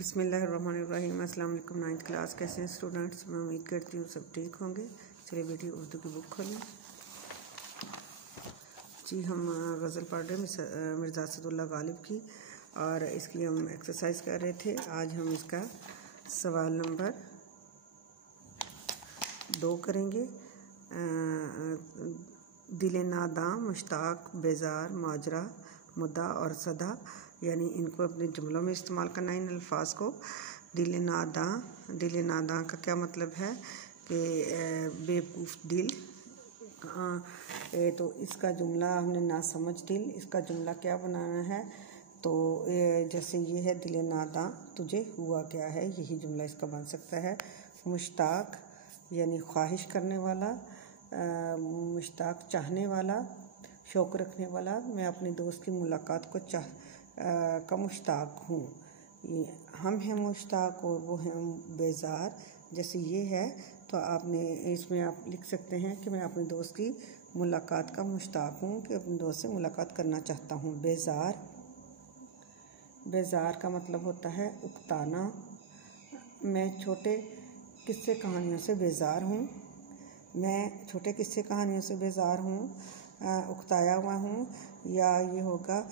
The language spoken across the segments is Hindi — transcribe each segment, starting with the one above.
बिस्मिल्लाहिर्रहमानिर्रहीम। अस्सलाम वालेकुम। 9th क्लास कैसे हैं स्टूडेंट्स? मैं उम्मीद करती हूँ सब ठीक होंगे। चलिए बेटी उर्दू की बुक खोलें जी। हम गज़ल पढ़ रहे हैं मिर्ज़ा असदुल्लाह गालिब की, और इसकी हम एक्सरसाइज कर रहे थे। आज हम इसका सवाल नंबर 2 करेंगे। दिल नादां, मुश्ताक, बेजार, माजरा, मुद्दा और सदा, यानी इनको अपने जुमलों में इस्तेमाल करना है इन अल्फाज को। दिल नादां का क्या मतलब है कि बेवकूफ़ दिल। तो इसका जुमला हमने ना समझ दिल, इसका जुमला क्या बनाना है? तो जैसे ये है, दिल नादां तुझे हुआ क्या है, यही जुमला इसका बन सकता है। मुश्ताक यानी ख्वाहिश करने वाला, मुश्ताक चाहने वाला, शौक़ रखने वाला। मैं अपने दोस्त की मुलाकात को का मुश्ताक हूँ। हम हैं मुश्ताक और वो हैं बेजार। जैसे ये है तो आपने इसमें आप लिख सकते हैं कि मैं अपने दोस्त की मुलाकात का मुश्ताक हूँ, कि अपने दोस्त से मुलाकात करना चाहता हूँ। बेजार का मतलब होता है उकताना। मैं छोटे किस्से कहानियों से बेजार हूँ। मैं छोटे किस्से कहानियों से बेजार हूँ, उकताया हुआ हूँ। या ये होगा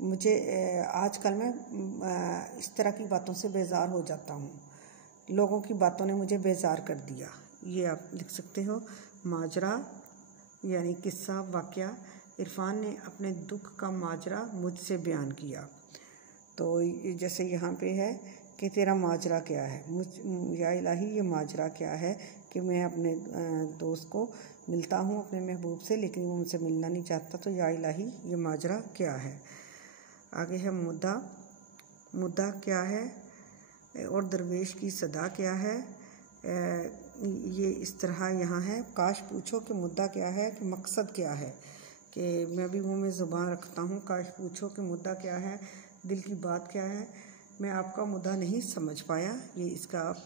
मुझे आजकल मैं इस तरह की बातों से बेजार हो जाता हूँ, लोगों की बातों ने मुझे बेजार कर दिया। ये आप लिख सकते हो। माजरा यानी किस्सा, वाक़या। इरफान ने अपने दुख का माजरा मुझसे बयान किया। तो जैसे यहाँ पे है कि तेरा माजरा क्या है, या इलाही ये माजरा क्या है कि मैं अपने दोस्त को मिलता हूँ, अपने महबूब से, लेकिन वो मुझसे मिलना नहीं चाहता। तो या इलाही ये माजरा क्या है। आगे है मुद्दा क्या है, और दरवेश की सदा क्या है। ये इस तरह यहाँ है, काश पूछो कि मुद्दा क्या है, कि मकसद क्या है, कि मैं भी मुँह में ज़ुबान रखता हूँ। काश पूछो कि मुद्दा क्या है, दिल की बात क्या है, मैं आपका मुद्दा नहीं समझ पाया। ये इसका आप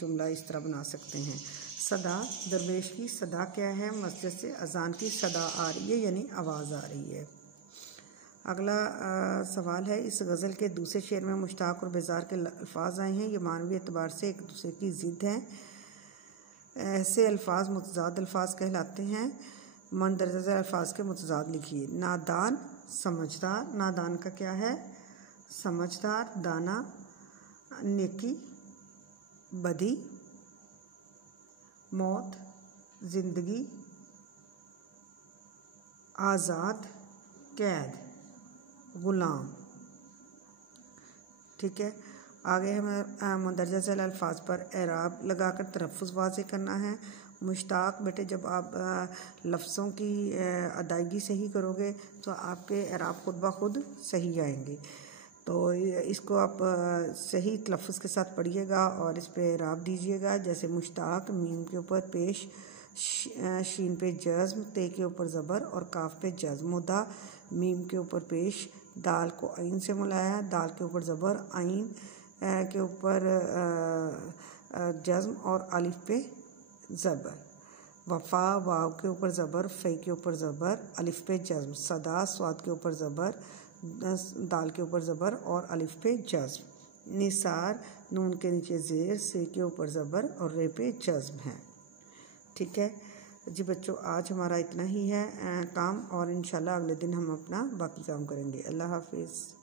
जुमला इस तरह बना सकते हैं। सदा, दरवेश की सदा क्या है, मस्जिद से अजान की सदा आ रही है, यानी आवाज़ आ रही है। अगला सवाल है, इस गज़ल के दूसरे शेर में मुश्ताक और बेजार के अल्फाज आए हैं। ये मानवी एतबार से एक दूसरे की ज़िद हैं। ऐसे अल्फाज मुतज़ाद अल्फाज कहलाते हैं। मंदरजा अल्फाज के मुतज़ाद लिखिए। नादान, समझदार। नादान का क्या है, समझदार, दाना। नेकी, बदी। मौत, ज़िंदगी। आज़ाद, कैद, ग़ुलाम। ठीक है। आगे हमें मंदरजा झेल अल्फाज पर एराब लगाकर तलफ़्फ़ुज़ वाज़ेह करना है। मुश्ताक, बेटे जब आप लफ्ज़ों की अदायगी सही करोगे तो आपके एराब खुद ब खुद सही आएंगे। तो इसको आप सही तलफ़्फ़ुज़ के साथ पढ़िएगा और इस पे एराब दीजिएगा। जैसे मुश्ताक, मीम के ऊपर पेश, शीन पे जज़्म, ते के ऊपर ज़बर और काफ पे जज़्म। मुद्दा, मीम के ऊपर पेश, दाल को आइन से मिलाया, दाल के ऊपर ज़बर, आइन के ऊपर जज़्म और अलिफ पे ज़बर। वफ़ा, वाव के ऊपर ज़बर, फ़े के ऊपर ज़बर, अलिफ पे जज़्म। सदा, स्वाद के ऊपर ज़बर, दाल के ऊपर ज़बर और अलिफ पे जज़्म। निसार, नून के नीचे ज़ेर, से के ऊपर ज़बर और रे पे जज़्म है। ठीक है जी बच्चों, आज हमारा इतना ही है काम, और इंशाल्लाह अगले दिन हम अपना बाकी काम करेंगे। अल्लाह हाफिज़।